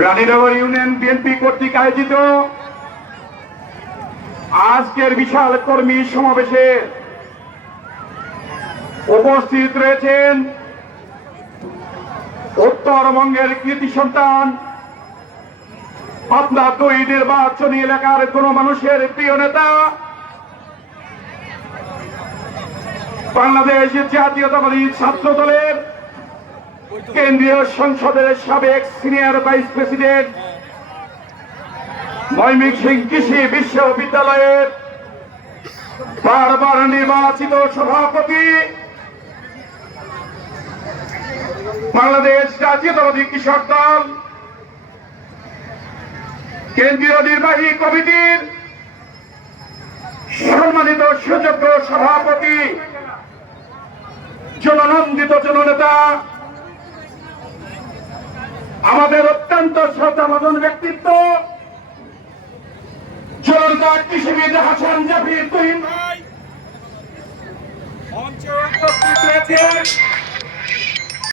Raninagar union BNP কর্তৃক আয়োজিত আজকের বিশাল কর্মী সমাবেশে উপস্থিত রয়েছেন উত্তরবঙ্গের কৃতি সন্তান, পাবনা ২ নির্বাচনী এলাকার কোন মানুষের প্রিয় নেতা, বাংলাদেশ জাতীয়তাবাদী ছাত্র দলের কেন্দ্রীয় সংসদের সাবেক সিনিয়র ভাইস প্রেসিডেন্ট, ময়মনসিংহ কৃষি বিশ্ববিদ্যালয়ের বারবার নির্বাচিত সভাপতি, বাংলাদেশ জাতীয়তাবাদী কৃষক দল কেন্দ্রীয় নির্বাহী কমিটির সম্মানিত সুযোগ্য সভাপতি, জননন্দিত জননেতা, আমাদের অত্যন্ত শ্রদ্ধাভাজন ব্যক্তিত্ব জ্বলন্ত কৃষিবিদ হাসান জাফির তুহিন ভাই মঞ্চে উপস্থিত রয়েছেন।